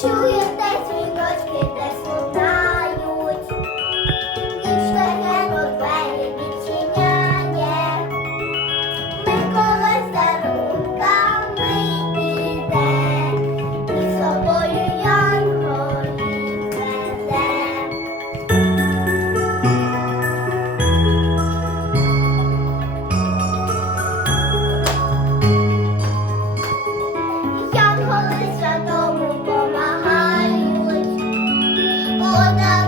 show you. Oda.